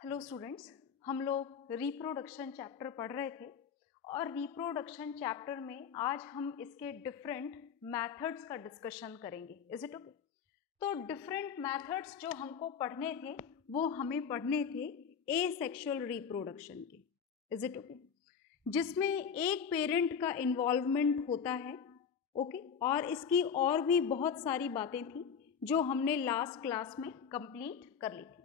Hello students, हम लोग reproduction chapter पढ़ रहे थे और रिप्रोडक्शन चैप्टर में आज हम इसके डिफरेंट मेथड्स का डिस्कशन करेंगे। Is it okay? तो डिफरेंट मेथड्स जो हमको पढ़ने थे वो हमें पढ़ने थे एसेक्सुअल रिप्रोडक्शन के। Is it okay? जिसमें एक पेरेंट का इन्वॉल्वमेंट होता है। ओके और इसकी और भी बहुत सारी बातें थी जो हमने लास्ट क्लास में कंप्लीट कर ली थी।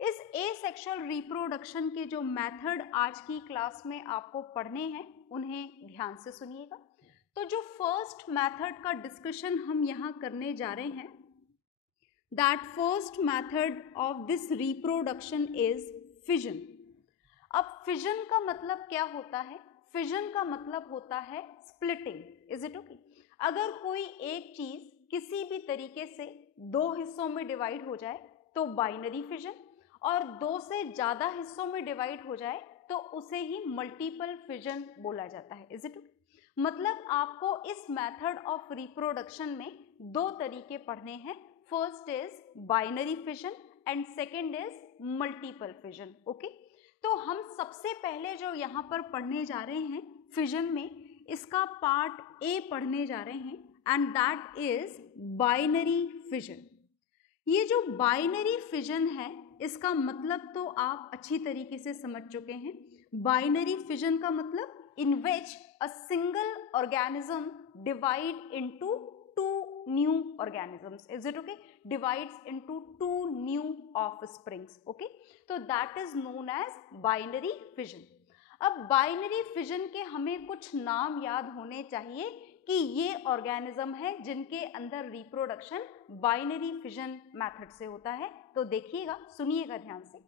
इस एसेक्सुअल रिप्रोडक्शन के जो मेथड आज की क्लास में आपको पढ़ने हैं उन्हें ध्यान से सुनिएगा। तो जो फर्स्ट मेथड का डिस्कशन हम यहाँ करने जा रहे हैं, that first method of this reproduction is fission. अब फिजन का मतलब क्या होता है? फिजन का मतलब होता है स्प्लिटिंग। Is it okay? अगर कोई एक चीज किसी भी तरीके से दो हिस्सों में डिवाइड हो जाए तो बाइनरी फिजन, और दो से ज्यादा हिस्सों में डिवाइड हो जाए तो उसे ही मल्टीपल फिजन बोला जाता है। Is it okay? मतलब आपको इस मेथड ऑफ रिप्रोडक्शन में दो तरीके पढ़ने हैं। First is binary fission and second is multiple fission. Okay, तो हम सबसे पहले जो यहाँ पर पढ़ने जा रहे हैं फिजन में, इसका पार्ट ए पढ़ने जा रहे हैं and that is binary fission. ये जो बाइनरी फिजन है इसका मतलब तो आप अच्छी तरीके से समझ चुके हैं। बाइनरी फिजन का मतलब in which a single organism divide into two new organisms. Is it okay? Divides into two new offsprings. Okay, तो that is known as binary fission. अब बाइनरी फिजन के हमें कुछ नाम याद होने चाहिए कि ये ऑर्गेनिज्म है जिनके अंदर रिप्रोडक्शन बाइनरी फिजन मेथड से होता है। तो देखिएगा, सुनिएगा ध्यान से।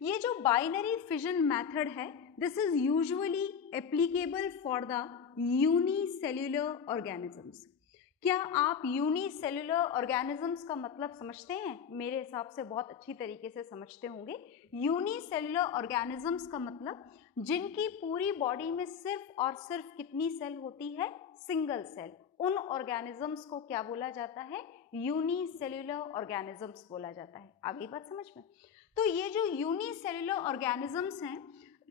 ये जो बाइनरी फिजन मेथड है, this is usually applicable for the unicellular organisms. क्या आप यूनिसेल्युलर ऑर्गेनिजम्स का मतलब समझते हैं? मेरे हिसाब से बहुत अच्छी तरीके से समझते होंगे। यूनिसेल्युलर ऑर्गेनिजम्स का मतलब जिनकी पूरी बॉडी में सिर्फ और सिर्फ कितनी सेल होती है? Single cell. उन ऑर्गेनिजम्स को क्या बोला जाता है? यूनिसेल्युलर ऑर्गेनिजम्स बोला जाता है। आगे बात समझ में? तो ये जो यूनिसेल्युलर ऑर्गेनिजम्स हैं,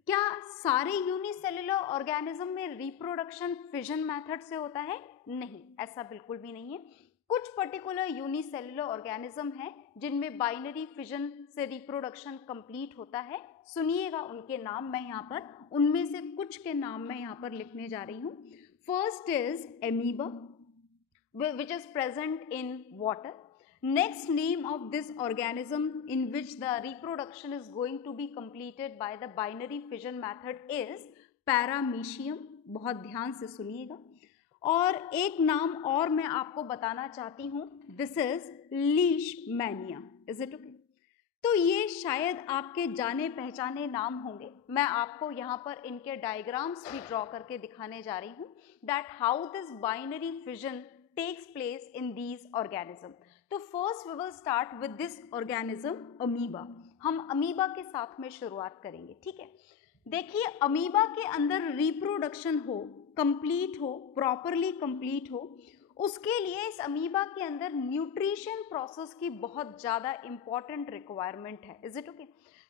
क्या सारे यूनिसेल्युलर ऑर्गेनिज्म में रिप्रोडक्शन फिजन मेथड से होता है? नहीं, ऐसा बिल्कुल भी नहीं है। कुछ पर्टिकुलर यूनिसेल्युलर ऑर्गेनिज्म है जिनमें बाइनरी फिजन से रिप्रोडक्शन कंप्लीट होता है। सुनिएगा उनके नाम, मैं यहाँ पर उनमें से कुछ के नाम मैं यहाँ पर लिखने जा रही हूँ। First is amoeba which is present in water. Next name of this organism in which the reproduction is going to be completed by the binary fission method is paramecium। बहुत ध्यान से सुनिएगा। और एक नाम और मैं आपको बताना चाहती हूँ, this is Leishmania. Is it okay? तो ये शायद आपके जाने पहचाने नाम होंगे। मैं आपको यहाँ पर इनके डायग्राम्स भी ड्रॉ करके दिखाने जा रही हूँ that how this binary fission takes place in these organism। तो first we will start with this organism amoeba। हम अमीबा के साथ में शुरुआत करेंगे, ठीक है? देखिए, अमीबा के अंदर रिप्रोडक्शन हो, कंप्लीट हो, प्रॉपरली कंप्लीट हो, उसके लिए इस अमीबा के अंदर न्यूट्रिशन प्रोसेस की बहुत ज़्यादा इंपॉर्टेंट रिक्वायरमेंट है। Is it okay?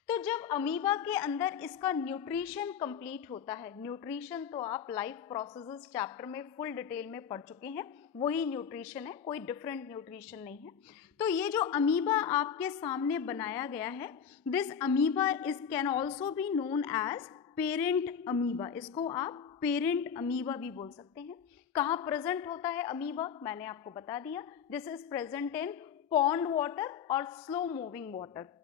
तो जब अमीबा के अंदर इसका न्यूट्रिशन कंप्लीट होता है, न्यूट्रिशन तो आप लाइफ प्रोसेसेस चैप्टर में फुल डिटेल में पढ़ चुके हैं, वही न्यूट्रिशन है, कोई डिफरेंट न्यूट्रिशन नहीं है। तो ये जो अमीबा आपके सामने बनाया गया है, this amoeba is can also be known as parent amoeba. इसको आप पेरेंट अमीबा भी बोल सकते हैं। कहाँ प्रेजेंट होता है अमीबा? मैंने आपको बता दिया, this is present in pond water और slow moving water.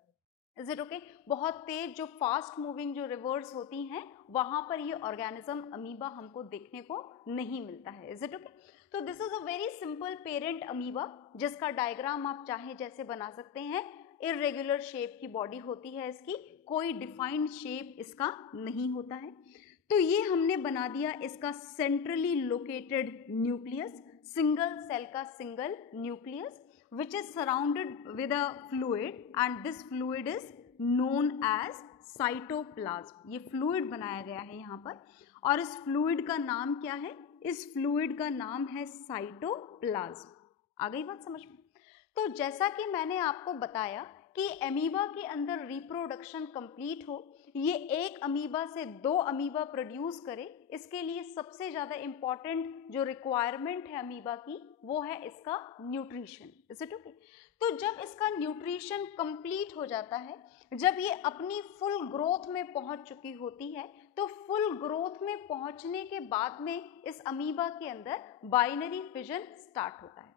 Is it okay? बहुत तेज जो फास्ट मूविंग जो रिवर्स होती हैं वहां पर ये ऑर्गेनिज्म अमीबा हमको देखने को नहीं मिलता है। Is it okay? तो this is a very simple parent amoeba जिसका डायग्राम आप चाहे जैसे बना सकते हैं। इरेगुलर शेप की बॉडी होती है इसकी, कोई डिफाइंड शेप इसका नहीं होता है। तो ये हमने बना दिया इसका centrally located nucleus, single cell का single nucleus which is surrounded with a fluid and this fluid is known as cytoplasm। ये fluid बनाया गया है यहाँ पर, और इस fluid का नाम क्या है? इस fluid का नाम है cytoplasm। आ गई बात समझ में? तो जैसा कि मैंने आपको बताया कि अमीबा के अंदर रिप्रोडक्शन कंप्लीट हो, ये एक अमीबा से 2 अमीबा प्रोड्यूस करे, इसके लिए सबसे ज़्यादा इम्पॉर्टेंट जो रिक्वायरमेंट है अमीबा की वो है इसका न्यूट्रिशन। Is it okay? तो जब इसका न्यूट्रिशन कंप्लीट हो जाता है, जब ये अपनी फुल ग्रोथ में पहुंच चुकी होती है, तो फुल ग्रोथ में पहुंचने के बाद में इस अमीबा के अंदर बाइनरी फिजन स्टार्ट होता है।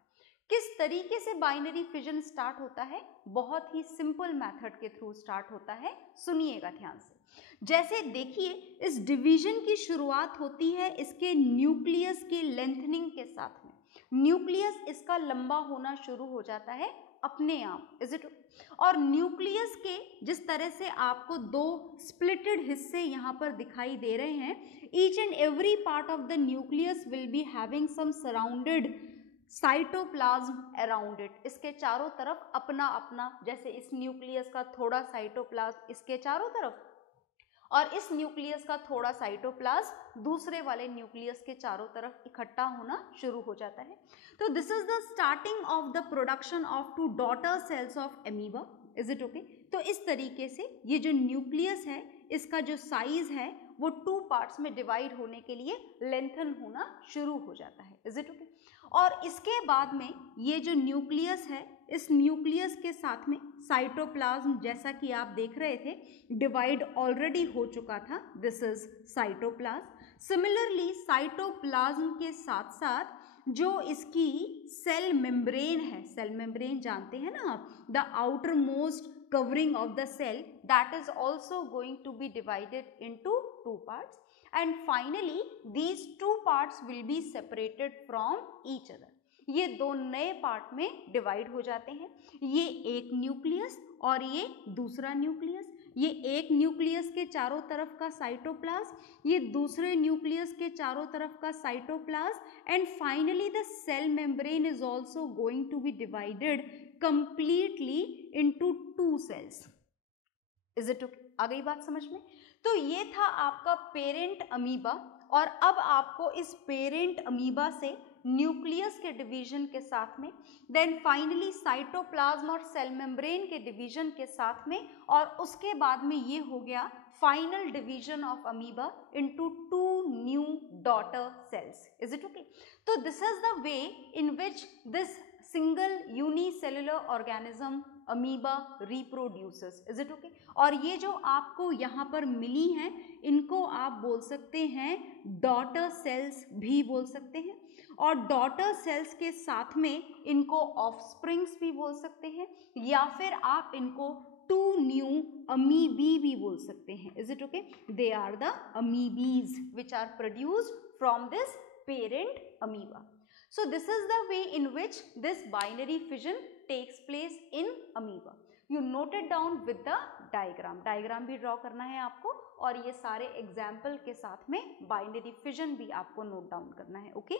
किस तरीके से बाइनरी फिजन स्टार्ट होता है? बहुत ही सिंपल मेथड के थ्रू स्टार्ट होता है, सुनिएगा ध्यान से। जैसे देखिए, इस डिवीजन की शुरुआत होती है इसके न्यूक्लियस के लेंथनिंग के साथ में। न्यूक्लियस इसका लंबा होना शुरू हो जाता है अपने आप। Is it? और न्यूक्लियस के जिस तरह से आपको 2 स्प्लिटेड हिस्से यहाँ पर दिखाई दे रहे हैं, each and every part of the nucleus will be having some surrounded cytoplasm around it. इसके चारों तरफ अपना अपना, जैसे इस न्यूक्लियस का थोड़ा साइटोप्लाज्म इसके चारों तरफ, और इस न्यूक्लियस का थोड़ा साइटोप्लाज्म दूसरे वाले न्यूक्लियस के चारों तरफ इकट्ठा होना शुरू हो जाता है। तो this is the starting of the production of 2 daughter cells of amoeba. Is it okay? तो इस तरीके से ये जो न्यूक्लियस है, इसका जो साइज है वो 2 पार्ट्स में डिवाइड होने के लिए लेंथन होना शुरू हो जाता है। Is it okay? और इसके बाद में ये जो न्यूक्लियस है, इस न्यूक्लियस के साथ में साइटोप्लाज्म, जैसा कि आप देख रहे थे, डिवाइड ऑलरेडी हो चुका था। This is cytoplasm. Similarly cytoplasm के साथ साथ जो इसकी सेल मेम्ब्रेन है, सेल मेम्ब्रेन जानते हैं ना आप, the outer most covering of the cell, that is also going to be divided into 2 parts, and finally these 2 parts will be separated from each other. ये 2 नए पार्ट में divide हो जाते हैं। ये एक न्यूक्लियस और ये दूसरा न्यूक्लियस। ये एक न्यूक्लियस के चारों तरफ का साइटोप्लाज्म, ये दूसरे न्यूक्लियस के चारों तरफ का cytoplasm, and finally the cell membrane is also going to be divided completely into 2 cells. Is it okay? आ गई बात समझ में? तो ये था आपका पेरेंट अमीबा, और अब आपको इस पेरेंट अमीबा से न्यूक्लियस के डिवीजन के साथ में, देन फाइनली साइटोप्लाज्म और सेल मेम्ब्रेन के डिवीजन के साथ में, और उसके बाद में ये हो गया final division of amoeba into 2 new daughter cells. Is it okay? तो this is the way in which this single unicellular organism amoeba reproduces. Is it okay? और ये जो आपको यहाँ पर मिली हैं, इनको आप बोल सकते हैं डॉटर सेल्स भी बोल सकते हैं, और डॉटर सेल्स के साथ में इनको ऑफस्प्रिंग्स भी बोल सकते हैं, या फिर आप इनको 2 न्यू अमीबी भी बोल सकते हैं। Is it okay? They are the amoebae which are produced from this parent amoeba. So this is the way in which this binary fission takes place in amoeba. You note it down with the diagram. Diagram भी draw करना है आपको, और ये सारे example के साथ में binary fission भी आपको note down करना है. Okay?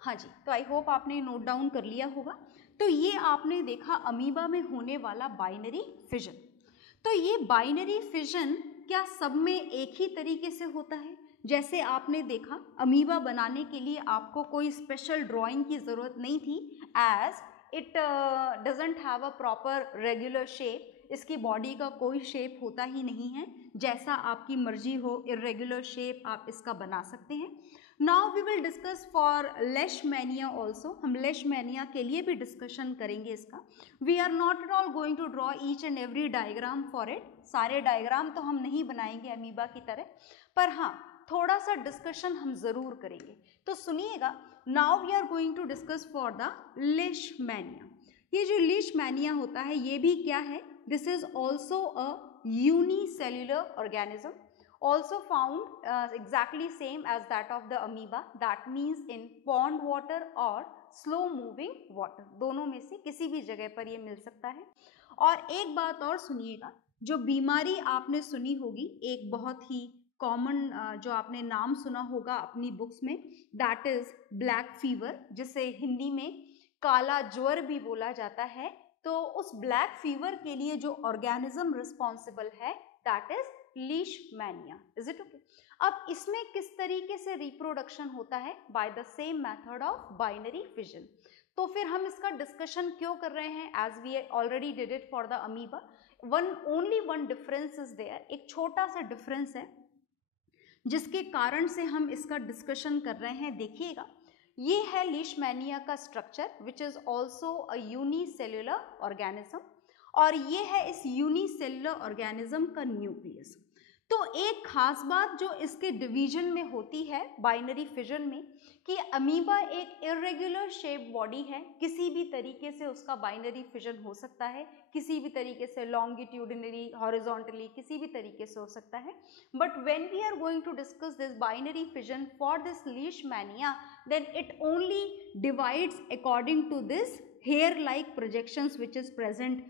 हाँ जी, तो आई होप आपने नोट डाउन कर लिया होगा. तो ये आपने देखा अमीबा में होने वाला बाइनरी फिजन. तो ये बाइनरी फिजन क्या सब में एक ही तरीके से होता है? जैसे आपने देखा अमीबा बनाने के लिए आपको कोई स्पेशल ड्राइंग की ज़रूरत नहीं थी, as it doesn't have a proper regular shape. इसकी बॉडी का कोई शेप होता ही नहीं है, जैसा आपकी मर्जी हो इर्रेगुलर शेप आप इसका बना सकते हैं. Now we will discuss for Leishmania also. हम लेशमैनिया के लिए भी डिस्कशन करेंगे इसका. We are not at all going to draw each and every diagram for it. सारे डायग्राम तो हम नहीं बनाएंगे अमीबा की तरह, पर हाँ थोड़ा सा डिस्कशन हम ज़रूर करेंगे. तो सुनिएगा, now we are going to discuss for the Leishmania. ये जो लेशमैनिया होता है ये भी क्या है? This is also a unicellular organism, also found exactly same as that of the amoeba, that means in pond water और slow moving water, दोनों में से किसी भी जगह पर ये मिल सकता है. और एक बात और सुनिएगा, जो बीमारी आपने सुनी होगी, एक बहुत ही कॉमन जो आपने नाम सुना होगा अपनी बुक्स में, दैट इज ब्लैक फीवर, जिसे हिंदी में काला ज्वर भी बोला जाता है. तो उस ब्लैक फीवर के लिए जो ऑर्गेनिज्म रिस्पॉन्सिबल है that is Leishmania. Is it okay? अब इसमें किस तरीके से रिप्रोडक्शन होता है? By the same method of binary fission. तो फिर हम इसका डिस्कशन क्यों कर रहे हैं? As we already did it for the amoeba, only one difference is there, एक छोटा सा डिफरेंस है जिसके कारण से हम इसका डिस्कशन कर रहे हैं। देखिएगा, ये है लीशमैनिया का structure which is also a unicellular organism, और ये है इस यूनिसेल्युलर ऑर्गेनिज्म का न्यूक्लियस। तो एक खास बात जो इसके डिवीजन में होती है बाइनरी फिजन में, कि अमीबा एक इरेगुलर शेप बॉडी है, किसी भी तरीके से उसका बाइनरी फिजन हो सकता है, किसी भी तरीके से लॉन्गिट्यूडिनली, हॉरिजॉन्टली, किसी भी तरीके से हो सकता है। But when we are going to discuss this binary fission for this Leishmania, then it only divides according to this hair-like projections which is present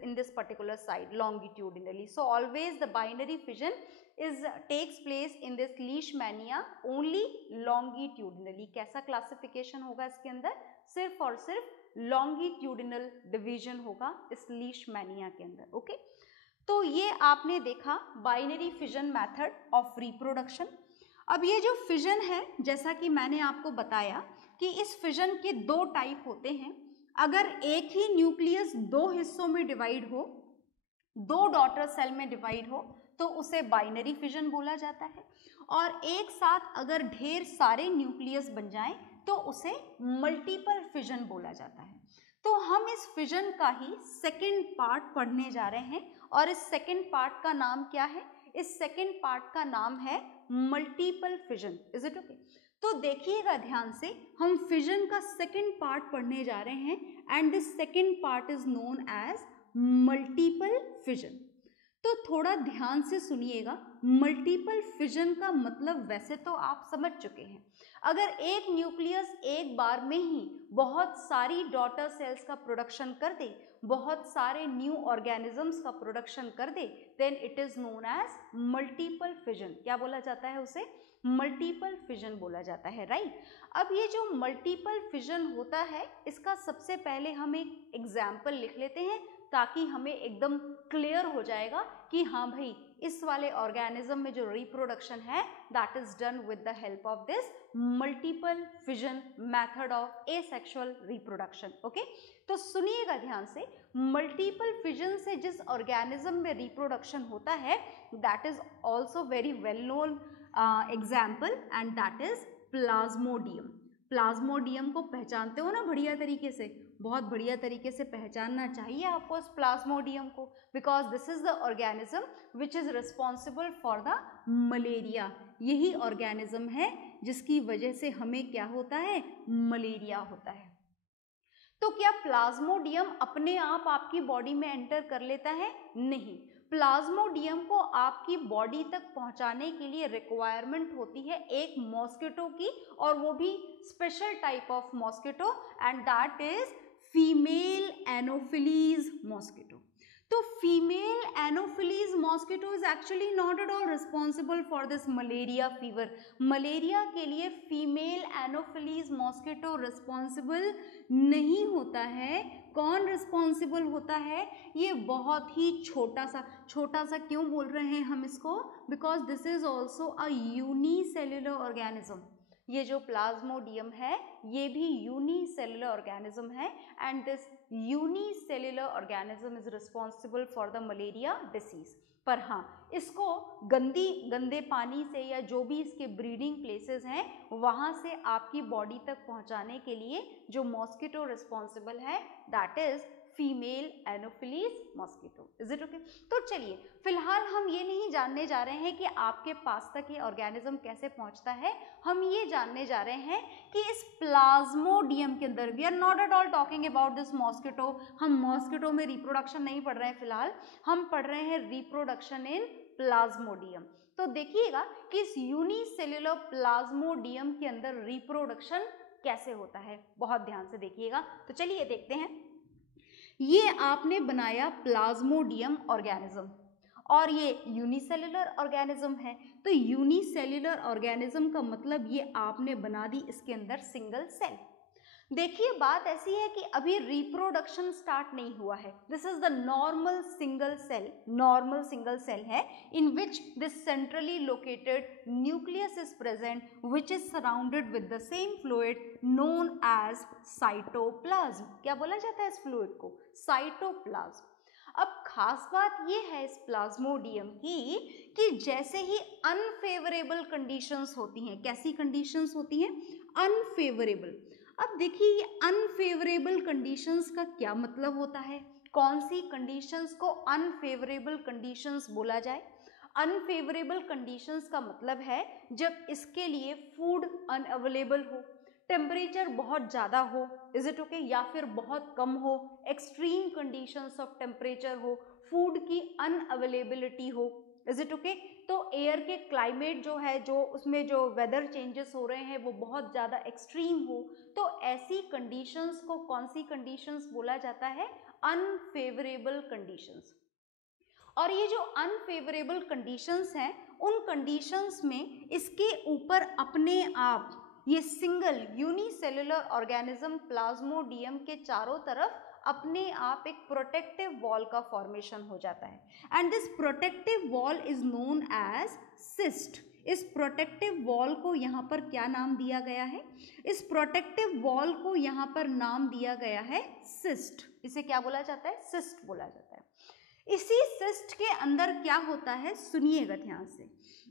in this particular side longitudinally. So always the binary fission takes place in this leishmania only longitudinally. कैसा classification होगा इसके अंदर? सिर्फ और सिर्फ longitudinal division होगा इस leishmania के अंदर। ओके, तो ये आपने देखा binary fission method of reproduction। अब ये जो फिजन है, जैसा कि मैंने आपको बताया कि इस फिजन के दो टाइप होते हैं। अगर एक ही न्यूक्लियस दो हिस्सों में डिवाइड हो, दो डॉटर सेल में डिवाइड हो, तो उसे बाइनरी फिजन बोला जाता है। और एक साथ अगर ढेर सारे न्यूक्लियस बन जाएं तो उसे मल्टीपल फिजन बोला जाता है। तो हम इस फिजन का ही सेकेंड पार्ट पढ़ने जा रहे हैं, और इस सेकेंड पार्ट का नाम क्या है? इस सेकेंड पार्ट का नाम है multiple fission. Is it okay? तो देखिएगा ध्यान से, हम फिजन का सेकेंड पार्ट पढ़ने जा रहे हैं, and this second part is known as multiple fission. तो थोड़ा ध्यान से सुनिएगा, मल्टीपल फिजन का मतलब वैसे तो आप समझ चुके हैं। अगर एक न्यूक्लियस एक बार में ही बहुत सारी डॉटर सेल्स का प्रोडक्शन कर दे, बहुत सारे न्यू ऑर्गेनिजम्स का प्रोडक्शन कर दे, then it is known as multiple fission. क्या बोला जाता है उसे? मल्टीपल फिजन बोला जाता है, राइट? अब ये जो मल्टीपल फिजन होता है, इसका सबसे पहले हम एक एग्जाम्पल लिख लेते हैं ताकि हमें एकदम क्लियर हो जाएगा कि हाँ भाई, इस वाले ऑर्गेनिज्म में जो रिप्रोडक्शन है that is done with the help of this multiple fission method of asexual reproduction. Okay, तो सुनिएगा ध्यान से, मल्टीपल फिजन से जिस ऑर्गेनिज्म में रिप्रोडक्शन होता है that is also very well known example, and that is Plasmodium. Plasmodium को पहचानते हो ना बढ़िया तरीके से? बहुत बढ़िया तरीके से पहचानना चाहिए आपको इस प्लाज्मोडियम को, because this is the organism which is responsible for the malaria. यही ऑर्गेनिज्म है जिसकी वजह से हमें क्या होता है? मलेरिया होता है। तो क्या प्लाज्मोडियम अपने आप आपकी बॉडी में एंटर कर लेता है? नहीं, प्लाज्मोडियम को आपकी बॉडी तक पहुंचाने के लिए रिक्वायरमेंट होती है एक मॉस्किटो की, और वो भी special type of mosquito, and that is female Anopheles mosquito. तो female Anopheles mosquito is actually not at all responsible for this malaria fever. Malaria के लिए फीमेल एनोफिलीज मॉस्किटो रिस्पॉन्सिबल नहीं होता है। कौन रिस्पॉन्सिबल होता है? ये बहुत ही छोटा सा क्यों बोल रहे हैं हम इसको? Because this is also a unicellular organism. ये जो प्लाज्मोडियम है ये भी यूनिसेल्युलर ऑर्गेनिज्म है, and this unicellular organism is responsible for the malaria disease. पर हाँ, इसको गंदे पानी से या जो भी इसके ब्रीडिंग प्लेसेस हैं वहाँ से आपकी बॉडी तक पहुँचाने के लिए जो मॉस्किटो रिस्पॉन्सिबल है that is female Anopheles mosquito. Is it okay? तो चलिए, फिलहाल हम ये नहीं जानने जा रहे हैं कि आपके पास तक ये ऑर्गेनिज्म कैसे पहुंचता है, हम ये जानने जा रहे हैं कि इस प्लाज्मोडियम के अंदर, we are not at all talking about this mosquito, हम मॉस्किटो में रिप्रोडक्शन नहीं पढ़ रहे हैं फिलहाल, हम पढ़ रहे हैं रिप्रोडक्शन इन प्लाज्मोडियम। तो देखिएगा कि इस यूनिसेल्युलर प्लाज्मोडियम के अंदर रिप्रोडक्शन कैसे होता है, बहुत ध्यान से देखिएगा। तो चलिए देखते हैं। ये आपने बनाया प्लाज्मोडियम ऑर्गेनिज्म, और ये यूनिसेल्युलर ऑर्गेनिज्म है। तो यूनिसेल्युलर ऑर्गेनिज्म का मतलब ये आपने बना दी इसके अंदर सिंगल सेल। देखिए बात ऐसी है कि अभी रिप्रोडक्शन स्टार्ट नहीं हुआ है. This is the normal single cell है in which this centrally located nucleus is present which is surrounded with the same fluid known as cytoplasm. क्या बोला जाता है इस फ्लूइड को? साइटोप्लाज्म. अब खास बात ये है इस प्लाज्मोडियम की कि जैसे ही अनफेवरेबल कंडीशंस होती हैं, कैसी कंडीशंस होती हैं? अनफेवरेबल. अब देखिए ये अनफेवरेबल कंडीशंस का क्या मतलब होता है? कौन सी कंडीशंस को अनफेवरेबल कंडीशंस बोला जाए? अनफेवरेबल कंडीशंस का मतलब है जब इसके लिए फूड अनअवेलेबल हो, टेम्परेचर बहुत ज़्यादा हो, इज इट ओके, या फिर बहुत कम हो, एक्सट्रीम कंडीशंस ऑफ टेम्परेचर हो, फूड की अनअवेलेबिलिटी हो, इज इट ओके. तो एयर के क्लाइमेट जो है, जो उसमें जो वेदर चेंजेस हो रहे हैं वो बहुत ज़्यादा एक्सट्रीम हो, तो ऐसी कंडीशंस को कौन सी कंडीशंस बोला जाता है? Unfavourable conditions. और ये जो अनफेवरेबल कंडीशंस हैं उन कंडीशंस में इसके ऊपर अपने आप ये सिंगल यूनिसेलुलर ऑर्गेनिज्म प्लाज्मोडियम के चारों तरफ अपने आप एक प्रोटेक्टिव वॉल का फॉर्मेशन हो जाता है. And this protective wall is known as cyst. इस प्रोटेक्टिव वॉल को यहाँ पर क्या नाम दिया गया है? इस प्रोटेक्टिव वॉल को यहाँ पर नाम दिया गया है सिस्ट. इसे क्या बोला जाता है? सिस्ट बोला जाता है. इसी सिस्ट के अंदर क्या होता है? सुनिएगा ध्यान से.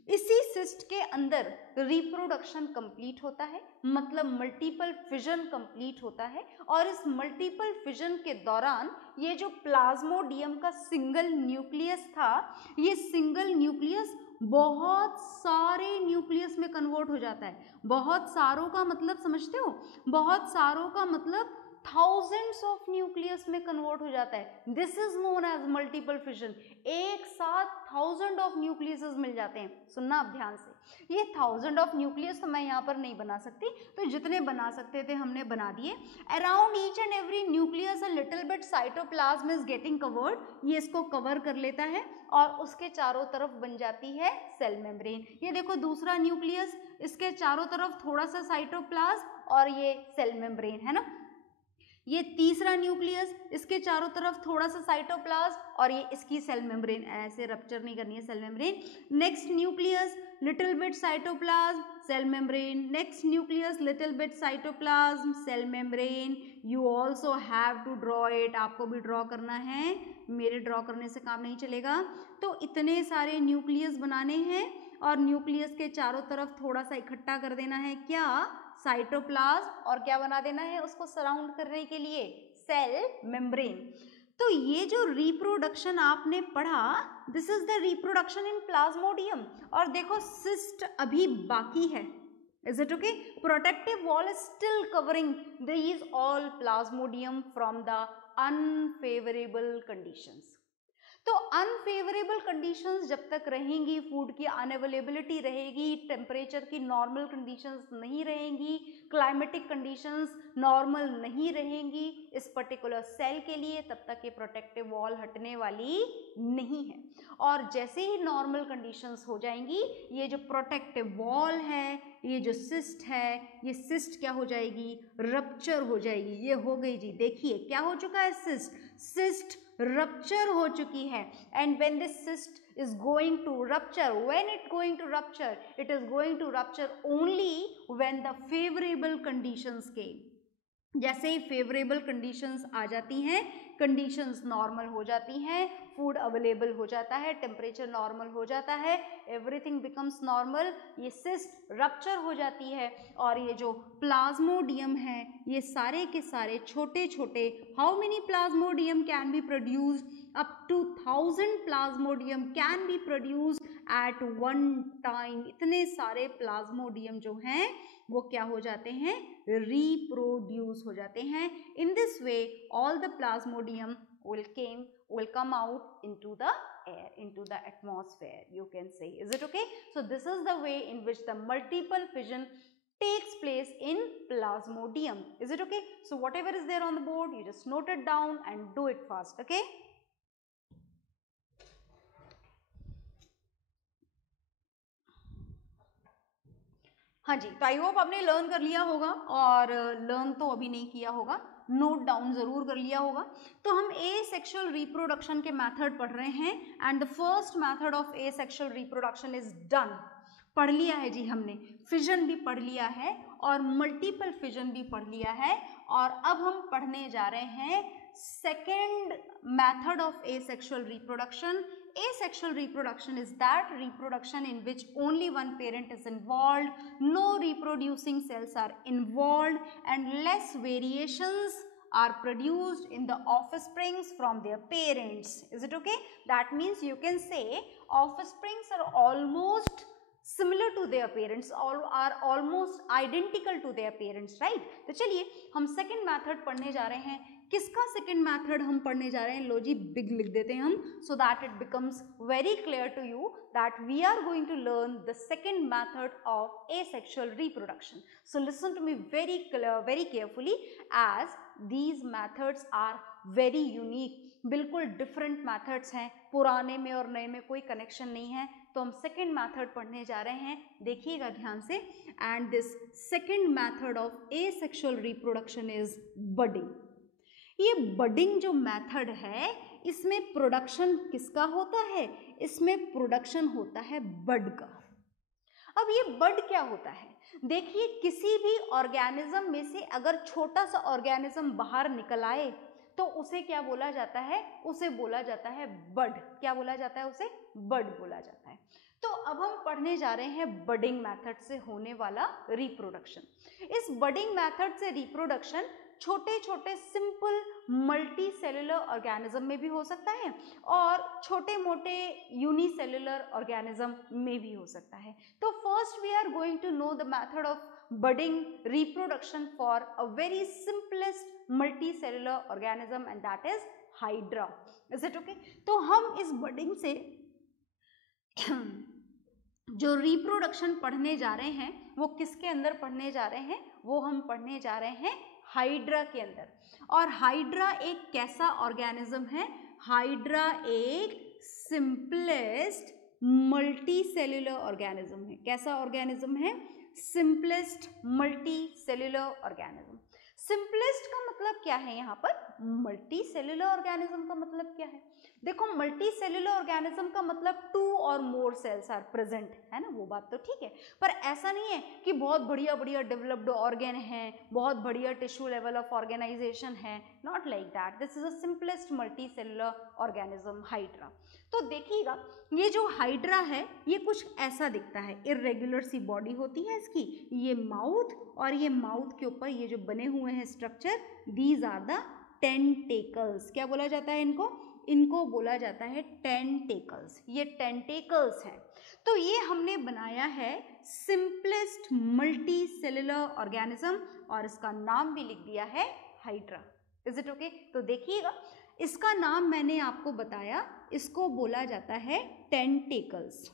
इसी सिस्ट के अंदर रिप्रोडक्शन कंप्लीट होता है, मतलब मल्टीपल फिजन कंप्लीट होता है. और इस मल्टीपल फिजन के दौरान ये जो प्लाज्मोडियम का सिंगल न्यूक्लियस था, ये सिंगल न्यूक्लियस बहुत सारे न्यूक्लियस में कन्वर्ट हो जाता है. बहुत सारों का मतलब समझते हो? बहुत सारों का मतलब थाउजेंड्स ऑफ न्यूक्लियस में कन्वर्ट हो जाता है. This is known as multiple fission. एक साथ थाउजेंड ऑफ न्यूक्लियस मिल जाते हैं. सुनना आप ध्यान से. ये थाउजेंड ऑफ न्यूक्लियस तो मैं यहाँ पर नहीं बना सकती, तो जितने बना सकते थे हमने बना दिए. Around each and every nucleus a little bit cytoplasm is getting covered. ये इसको कवर कर लेता है और उसके चारों तरफ बन जाती है सेल मेम्ब्रेन. ये देखो दूसरा न्यूक्लियस, इसके चारों तरफ थोड़ा सा साइटोप्लाज्म और ये सेल मेम्ब्रेन है ना. ये तीसरा न्यूक्लियस, इसके चारों तरफ थोड़ा सा साइटोप्लाज्म और ये इसकी सेल मेम्ब्रेन. ऐसे रप्चर नहीं करनी है cell membrane. Next nucleus, little bit cytoplasm, cell membrane. Next nucleus, little bit cytoplasm, cell membrane. You also have to draw it. आपको भी ड्रॉ करना है, मेरे ड्रॉ करने से काम नहीं चलेगा. तो इतने सारे न्यूक्लियस बनाने हैं और न्यूक्लियस के चारों तरफ थोड़ा सा इकट्ठा कर देना है. क्या? साइटोप्लाज्म. और क्या बना देना है उसको सराउंड करने के लिए? Cell membrane. तो ये जो रिप्रोडक्शन आपने पढ़ा, this is the reproduction in Plasmodium. और देखो सिस्ट अभी बाकी है. Is it okay? Protective wall is still covering these all plasmodium from the unfavorable conditions. तो अनफेवरेबल कंडीशंस जब तक रहेंगी, फूड की अनअवेलेबिलिटी रहेगी, टेम्परेचर की नॉर्मल कंडीशंस नहीं रहेंगी, क्लाइमेटिक कंडीशंस नॉर्मल नहीं रहेंगी इस पर्टिकुलर सेल के लिए, तब तक ये प्रोटेक्टिव वॉल हटने वाली नहीं है. और जैसे ही नॉर्मल कंडीशंस हो जाएंगी, ये जो प्रोटेक्टिव वॉल है, ये जो सिस्ट है, ये सिस्ट क्या हो जाएगी? रप्चर हो जाएगी. ये हो गई जी. देखिए क्या हो चुका है? सिस्ट रप्चर हो चुकी है. And when this cyst is going to rupture, when it going to rupture, it is going to rupture only when the favorable conditions came. जैसे ही फेवरेबल कंडीशंस आ जाती हैं, कंडीशंस नॉर्मल हो जाती हैं, फूड अवेलेबल हो जाता है, टेम्परेचर नॉर्मल हो जाता है, एवरीथिंग बिकम्स नॉर्मल, ये सिस्ट रप्चर हो जाती है और ये जो प्लाज्मोडियम है, ये सारे के सारे छोटे छोटे, how many Plasmodium can be produced? Up to 1000 Plasmodium can be produced at one time. इतने सारे प्लाज्मोडियम जो हैं वो क्या हो जाते हैं? रिप्रोड्यूस हो जाते हैं. In this way all the Plasmodium will come out into the air, into the atmosphere, you can say. Is it okay? So this is the way in which the multiple fission takes place in plasmodium. Is it okay? So whatever is there on the board, you just note it down and do it fast. Okay? हाँ जी, तो I hope आपने learn कर लिया होगा, और learn तो अभी नहीं किया होगा, नोट डाउन जरूर कर लिया होगा। तो हम एसेक्सुअल रिप्रोडक्शन के मेथड पढ़ रहे हैं, and the first method of asexual reproduction is done. पढ़ लिया है जी हमने, फिजन भी पढ़ लिया है और मल्टीपल फिजन भी पढ़ लिया है, और अब हम पढ़ने जा रहे हैं second method of asexual reproduction. Asexual reproduction is that reproduction in which only one parent is involved, no reproducing cells are involved, and less variations are produced in the offsprings from their parents. Is it okay? That means you can say offsprings are almost similar to their parents, all are almost identical to their parents, right? तो चलिए हम second method पढ़ने जा रहे हैं। किसका second method हम पढ़ने जा रहे हैं? लो जी, बिग लिख देते हैं हम, so that it becomes very clear to you that we are going to learn the second method of asexual reproduction. So listen to me very carefully, as these methods are very unique. बिल्कुल different methods हैं, पुराने में और नए में कोई connection नहीं है। तो हम सेकेंड मैथड पढ़ने जा रहे हैं, देखिएगा ध्यान से। And this second method of asexual reproduction is budding. ये बडिंग जो मेथड है, इसमें प्रोडक्शन किसका होता है? इसमें प्रोडक्शन होता है बड का। अब ये बड क्या होता है? देखिए, किसी भी ऑर्गेनिज्म में से अगर छोटा सा ऑर्गेनिज्म बाहर निकल आए तो उसे क्या बोला जाता है? उसे बोला जाता है बड। क्या बोला जाता है? उसे बड बोला जाता है। तो अब हम पढ़ने जा रहे हैं बडिंग मेथड से होने वाला रिप्रोडक्शन। इस बडिंग मेथड से रिप्रोडक्शन छोटे छोटे सिंपल मल्टी सेलुलर ऑर्गेनिज्म में भी हो सकता है, और छोटे मोटे यूनिसेलुलर ऑर्गेनिज्म में भी हो सकता है। तो first we are going to know the method of budding reproduction for a very simplest multicellular organism, and that is hydra. Is it okay? तो हम इस budding से जो रिप्रोडक्शन पढ़ने जा रहे हैं वो किसके अंदर पढ़ने जा रहे हैं? वो हम पढ़ने जा रहे हैं हाइड्रा के अंदर। और हाइड्रा एक कैसा ऑर्गेनिज्म है? हाइड्रा एक सिंपलेस्ट मल्टी सेल्यूलर ऑर्गेनिज्म है। कैसा ऑर्गेनिज्म है? Simplest multi cellular organism. Simplest का मतलब क्या है? यहाँ पर मल्टी सेल्यूलर ऑर्गेनिज्म का मतलब क्या है? देखो, मल्टी सेल्यूलर ऑर्गेनिज्म का मतलब 2 और मोर सेल्स आर प्रेजेंट, है ना? वो बात तो ठीक है, पर ऐसा नहीं है कि बहुत बढ़िया बढ़िया डेवलप्ड ऑर्गेन है, बहुत बढ़िया टिश्यू लेवल ऑफ ऑर्गेनाइजेशन है। Not like that. This is a simplest multi cellular organism, hydra. तो देखिएगा, ये जो हाइड्रा है ये कुछ ऐसा दिखता है। इर्रेगुलर सी बॉडी होती है इसकी, ये माउथ, और ये माउथ के ऊपर ये जो बने हुए हैं structure, these are the tentacles. क्या बोला जाता है इनको? इनको बोला जाता है टेंटेकल्स। ये टेंटेकल्स हैं। तो ये हमने बनाया है सिंपलेस्ट मल्टी सेल्यूलर ऑर्गेनिज्म, और इसका नाम भी लिख दिया है हाइड्रा। Is it okay? तो देखिएगा, इसका नाम मैंने आपको बताया, इसको बोला जाता है टेंटेकल्स।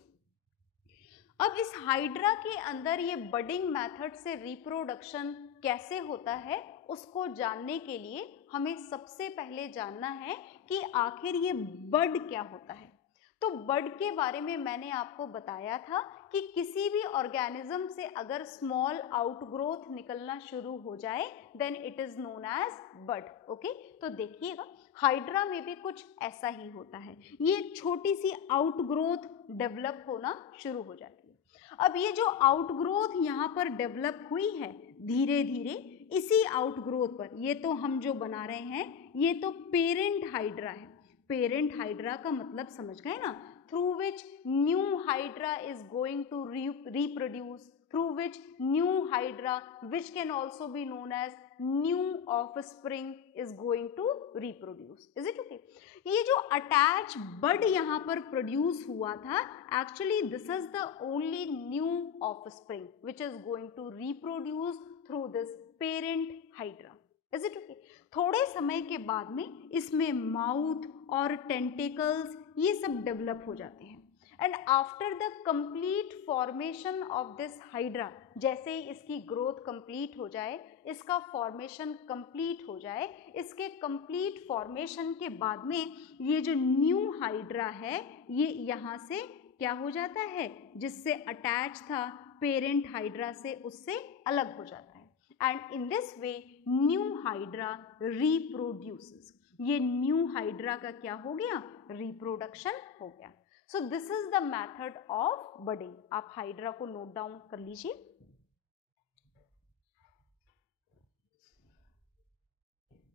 अब इस हाइड्रा के अंदर ये बडिंग मेथड से रिप्रोडक्शन कैसे होता है उसको जानने के लिए हमें सबसे पहले जानना है कि आखिर ये बड क्या होता है। तो बड के बारे में मैंने आपको बताया था कि किसी भी ऑर्गेनिज्म से अगर स्मॉल आउटग्रोथ निकलना शुरू हो जाए then it is known as bud. Okay, तो देखिएगा, हाइड्रा में भी कुछ ऐसा ही होता है। ये छोटी सी आउटग्रोथ डेवलप होना शुरू हो जाती है। अब ये जो आउटग्रोथ यहाँ पर डेवलप हुई है धीरे धीरे, इसी आउटग्रोथ पर, ये तो हम जो बना रहे हैं ये तो पेरेंट हाइड्रा है। पेरेंट हाइड्रा का मतलब समझ गए ना? Through which new hydra is going to reproduce, through which new hydra, which can also be known as new offspring, is going to reproduce. Is it okay? ये जो attach बड यहाँ पर प्रोड्यूस हुआ था, actually this is the only new offspring which is going to reproduce through this parent hydra. Is it okay? थोड़े समय के बाद में इसमें माउथ और टेंटेकल्स ये सब डेवलप हो जाते हैं। And after the complete formation of this hydra, जैसे ही इसकी ग्रोथ कंप्लीट हो जाए, इसका फॉर्मेशन कंप्लीट हो जाए, इसके कंप्लीट फॉर्मेशन के बाद में ये जो न्यू हाइड्रा है ये यहाँ से क्या हो जाता है, जिससे अटैच था पेरेंट हाइड्रा से उससे अलग हो जाता है and in this way new hydra reproduces. ये न्यू हाइड्रा का क्या हो गया, रिप्रोडक्शन हो गया। सो this is the method of budding. आप हाइड्रा को नोट डाउन कर लीजिए।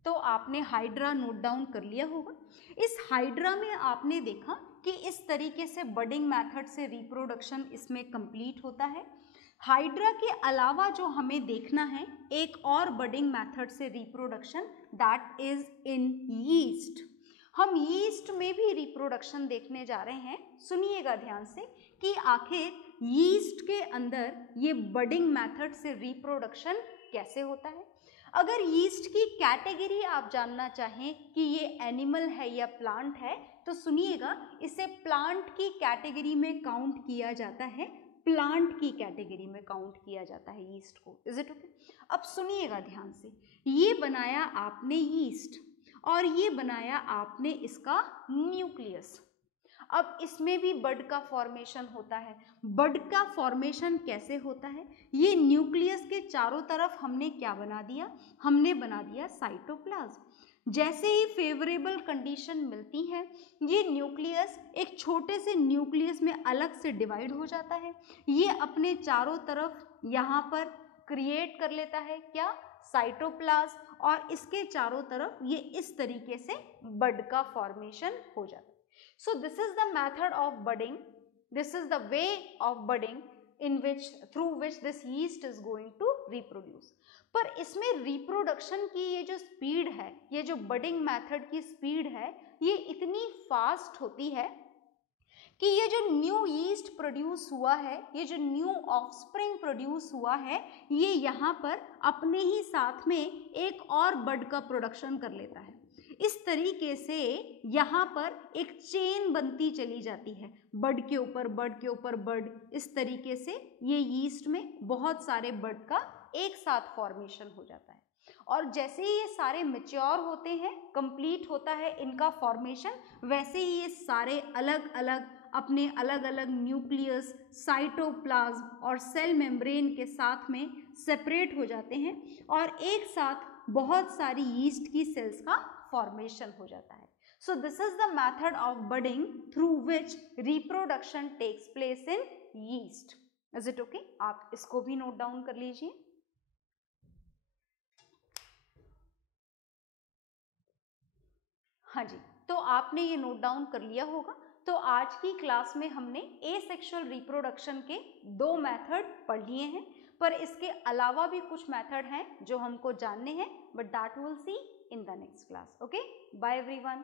तो आपने हाइड्रा नोट डाउन कर लिया होगा। इस हाइड्रा में आपने देखा कि इस तरीके से बडिंग मेथड से रिप्रोडक्शन इसमें कंप्लीट होता है। हाइड्रा के अलावा जो हमें देखना है एक और बडिंग मेथड से reproduction, that is in yeast. हम यीस्ट में भी रिप्रोडक्शन देखने जा रहे हैं। सुनिएगा ध्यान से कि आखिर यीस्ट के अंदर ये बडिंग मेथड से रिप्रोडक्शन कैसे होता है। अगर यीस्ट की कैटेगरी आप जानना चाहें कि ये एनिमल है या प्लांट है, तो सुनिएगा, इसे प्लांट की कैटेगरी में काउंट किया जाता है, प्लांट की कैटेगरी में काउंट किया जाता है यीस्ट को। Is it okay? अब सुनिएगा ध्यान से, ये बनाया आपने यीस्ट और ये बनाया आपने इसका न्यूक्लियस। अब इसमें भी बड का फॉर्मेशन होता है। बड का फॉर्मेशन कैसे होता है? ये न्यूक्लियस के चारों तरफ हमने क्या बना दिया, हमने बना दिया साइटोप्लाज्म। जैसे ही फेवरेबल कंडीशन मिलती है, ये न्यूक्लियस एक छोटे से न्यूक्लियस में अलग से डिवाइड हो जाता है। ये अपने चारों तरफ यहाँ पर क्रिएट कर लेता है क्या, साइटोप्लाज्म, और इसके चारों तरफ ये इस तरीके से बड का फॉर्मेशन हो जाता है। So this is the method of budding. This is the way of budding in which, through which this yeast is going to reproduce. पर इसमें रिप्रोडक्शन की ये जो स्पीड है, ये जो बडिंग मेथड की स्पीड है, ये इतनी फास्ट होती है कि ये जो न्यू यीस्ट प्रोड्यूस हुआ है, ये जो न्यू ऑफस्प्रिंग प्रोड्यूस हुआ है, ये यहाँ पर अपने ही साथ में एक और बड का प्रोडक्शन कर लेता है। इस तरीके से यहाँ पर एक चेन बनती चली जाती है, बड के ऊपर बड के ऊपर बड। इस तरीके से ये यीस्ट में बहुत सारे बड का एक साथ फॉर्मेशन हो जाता है और जैसे ही ये सारे मैच्योर होते हैं, कंप्लीट होता है इनका फॉर्मेशन, वैसे ही ये सारे अलग अलग अपने अलग अलग न्यूक्लियस, साइटोप्लाज्म और सेल मेम्ब्रेन के साथ में सेपरेट हो जाते हैं और एक साथ बहुत सारी यीस्ट की सेल्स का फॉर्मेशन हो जाता है। So this is the method of budding through which reproduction takes place in yeast. Is it okay? आप इसको भी नोट डाउन कर लीजिए। हाँ जी, तो आपने ये नोट डाउन कर लिया होगा। तो आज की क्लास में हमने एसेक्सुअल रिप्रोडक्शन के 2 मेथड पढ़ लिए हैं, पर इसके अलावा भी कुछ मेथड हैं जो हमको जानने हैं, but that will see in the next class. Okay, bye everyone.